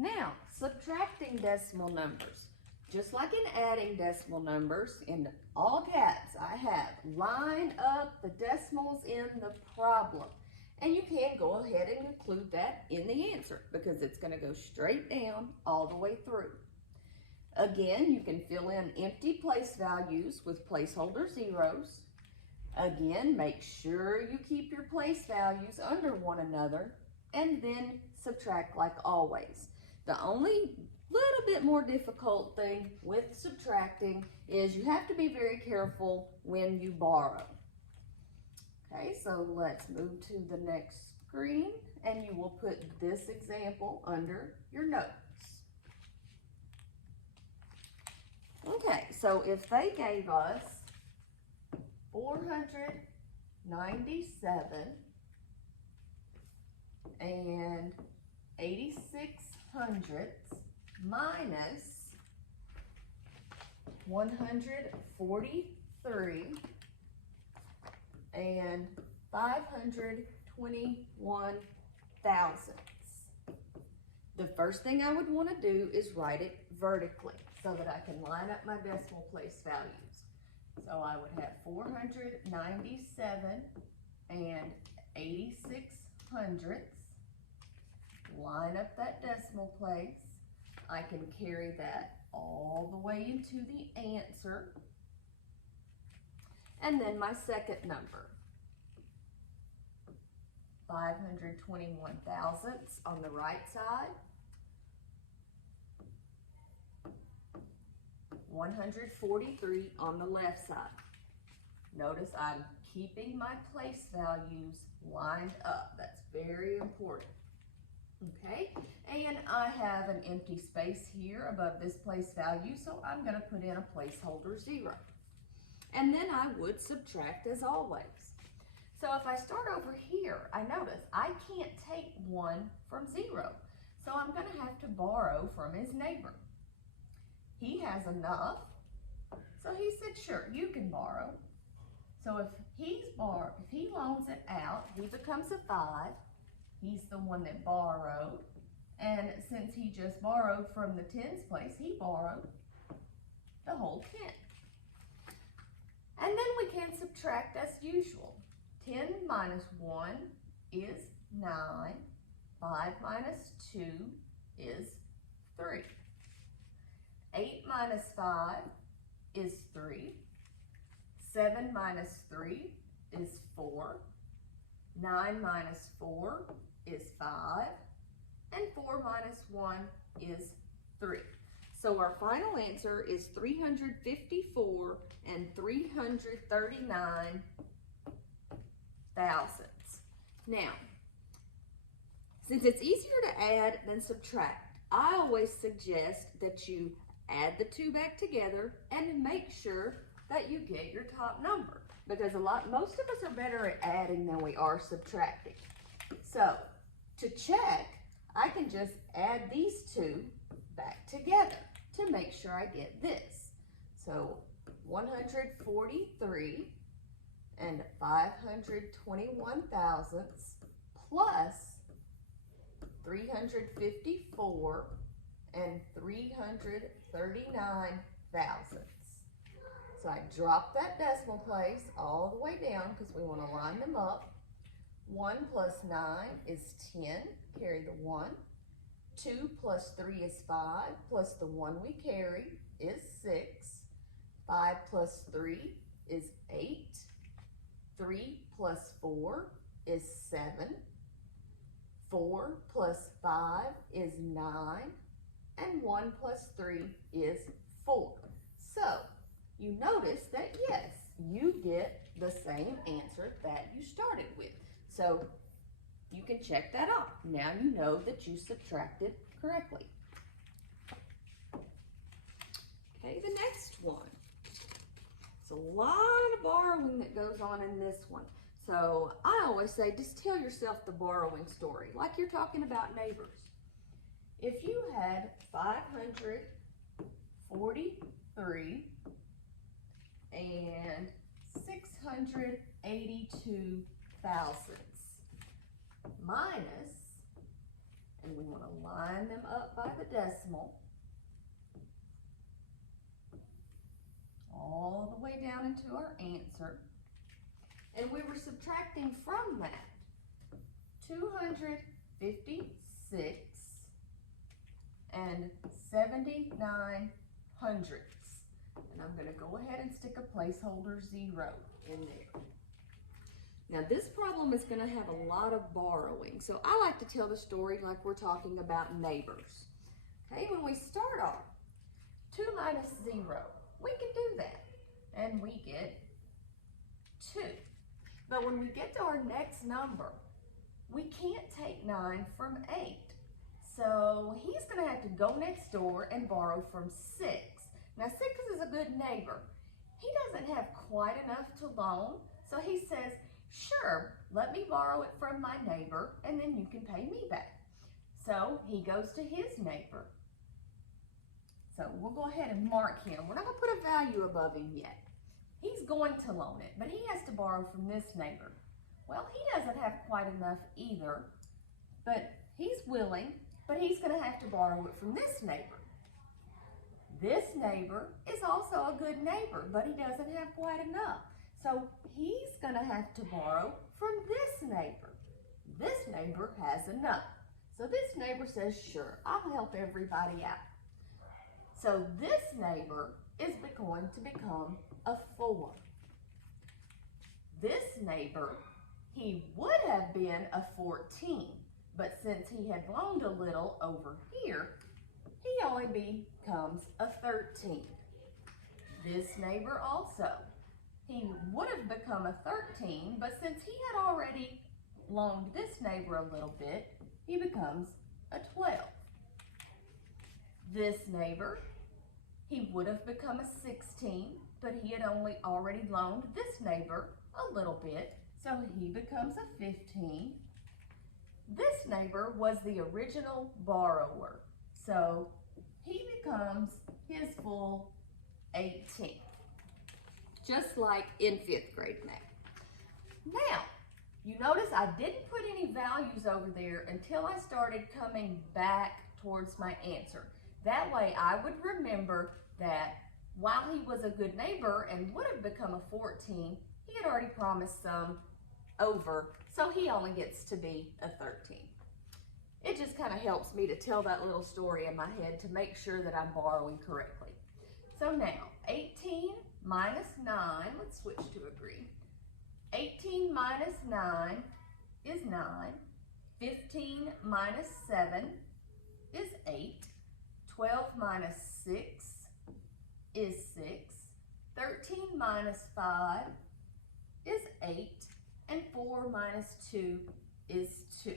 Now, subtracting decimal numbers. Just like in adding decimal numbers, in all caps, I have line up the decimals in the problem. And you can go ahead and include that in the answer because it's going to go straight down all the way through. Again, you can fill in empty place values with placeholder zeros. Again, make sure you keep your place values under one another and then subtract like always. The only little bit more difficult thing with subtracting is you have to be very careful when you borrow. Okay, so let's move to the next screen and you will put this example under your notes. Okay, so if they gave us 497 and 86 hundredths minus 143 and 521 thousandths. The first thing I would want to do is write it vertically so that I can line up my decimal place values. So I would have 497 and 86 hundredths. Line up that decimal place. I can carry that all the way into the answer. And then my second number, 521 thousandths on the right side, 143 on the left side. Notice I'm keeping my place values lined up. That's very important. Okay, and I have an empty space here above this place value, so I'm going to put in a placeholder 0. And then I would subtract as always. So if I start over here, I notice I can't take 1 from 0. So I'm going to have to borrow from his neighbor. He has enough, so he said, sure, you can borrow. So if he loans it out, he becomes a 5. He's the one that borrowed. And since he just borrowed from the tens place, he borrowed the whole 10. And then we can subtract as usual. 10 minus 1 is 9. 5 minus 2 is 3. 8 minus 5 is 3. 7 minus 3 is 4. 9 minus 4 is 5. And 4 minus 1 is 3. So our final answer is 354 and 339 thousandths. Now, since it's easier to add than subtract, I always suggest that you add the two back together and make sure that you get your top number, because most of us are better at adding than we are subtracting. So to check, I can just add these two back together to make sure I get this. So 143 and 521 thousandths plus 354 and 339 thousandths. So I drop that decimal place all the way down because we want to line them up. 1 plus 9 is 10, carry the 1. 2 plus 3 is 5, plus the 1 we carry is 6. 5 plus 3 is 8. 3 plus 4 is 7. 4 plus 5 is 9. And 1 plus 3 is 4. So you notice that yes, you get the same answer that you started with. So you can check that off. Now you know that you subtracted correctly. Okay, the next one. It's a lot of borrowing that goes on in this one. So I always say, just tell yourself the borrowing story, like you're talking about neighbors. If you had 543 and 682 thousandths minus and we want to line them up by the decimal all the way down into our answer. And we were subtracting from that 256 and 79 hundredths. And I'm going to go ahead and stick a placeholder 0 in there. Now this problem is going to have a lot of borrowing. So I like to tell the story like we're talking about neighbors. Okay, when we start off, 2 minus 0, we can do that. And we get 2. But when we get to our next number, we can't take 9 from 8. So he's going to have to go next door and borrow from 6. Now 6 is a good neighbor. He doesn't have quite enough to loan, so he says, sure, let me borrow it from my neighbor and then you can pay me back. So he goes to his neighbor. So we'll go ahead and mark him. We're not going to put a value above him yet. He's going to loan it, but he has to borrow from this neighbor. Well, he doesn't have quite enough either, but he's willing, but he's going to have to borrow it from this neighbor. This neighbor is also a good neighbor, but he doesn't have quite enough. So he's going to have to borrow from this neighbor. This neighbor has enough. So this neighbor says, sure, I'll help everybody out. So this neighbor is going to become a 4. This neighbor, he would have been a 14, but since he had loaned a little over here, he only becomes a 13. This neighbor also, he would have become a 13, but since he had already loaned this neighbor a little bit, he becomes a 12. This neighbor, he would have become a 16, but he had only already loaned this neighbor a little bit, so he becomes a 15. This neighbor was the original borrower, so he becomes his full 18, just like in 5th grade math. Now, you notice I didn't put any values over there until I started coming back towards my answer. That way I would remember that while he was a good neighbor and would have become a 14, he had already promised some over, so he only gets to be a 13. It just kind of helps me to tell that little story in my head to make sure that I'm borrowing correctly. So now, 18 minus 9, let's switch to a green. 18 minus 9 is 9. 15 minus 7 is 8. 12 minus 6 is 6. 13 minus 5 is 8. And 4 minus 2 is 2.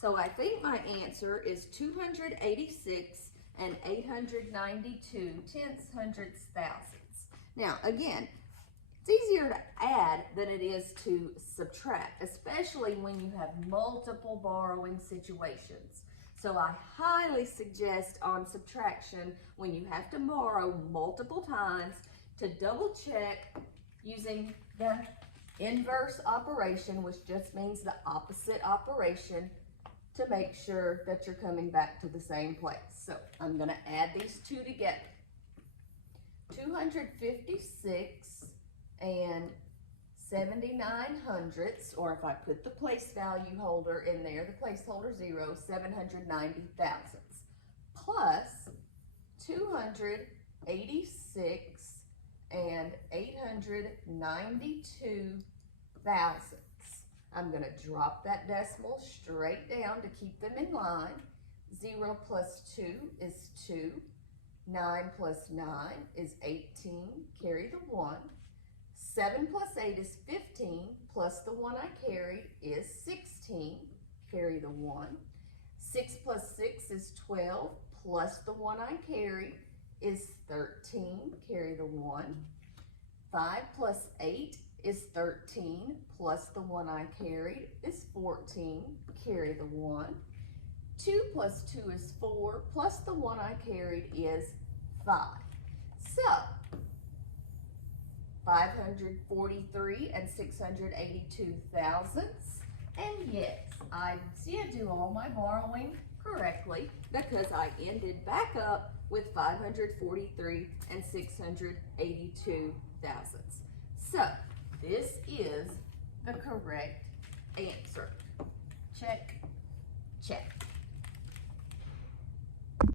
So I think my answer is 286 and 892 tenths, hundredths, thousandths. Now again, it's easier to add than it is to subtract, especially when you have multiple borrowing situations. So I highly suggest on subtraction, when you have to borrow multiple times, to double check using the inverse operation, which just means the opposite operation, to make sure that you're coming back to the same place. So I'm going to add these two together. 256 and 79 hundredths, or if I put the place value holder in there, the placeholder 0, 790 thousandths, plus 286 and 892 thousandths. I'm going to drop that decimal straight down to keep them in line. 0 plus 2 is 2. 9 plus 9 is 18. Carry the 1. 7 plus 8 is 15. Plus the 1 I carried is 16. Carry the 1. 6 plus 6 is 12. Plus the 1 I carried is 13. Carry the 1. 5 plus 8 is 13, plus the 1 I carried is 14, carry the 1. 2 plus 2 is 4, plus the 1 I carried is 5. So, 543 and 682 thousandths. And yes, I did do all my borrowing correctly because I ended back up with 543 and 682 thousandths. So this is the correct answer. Check, check.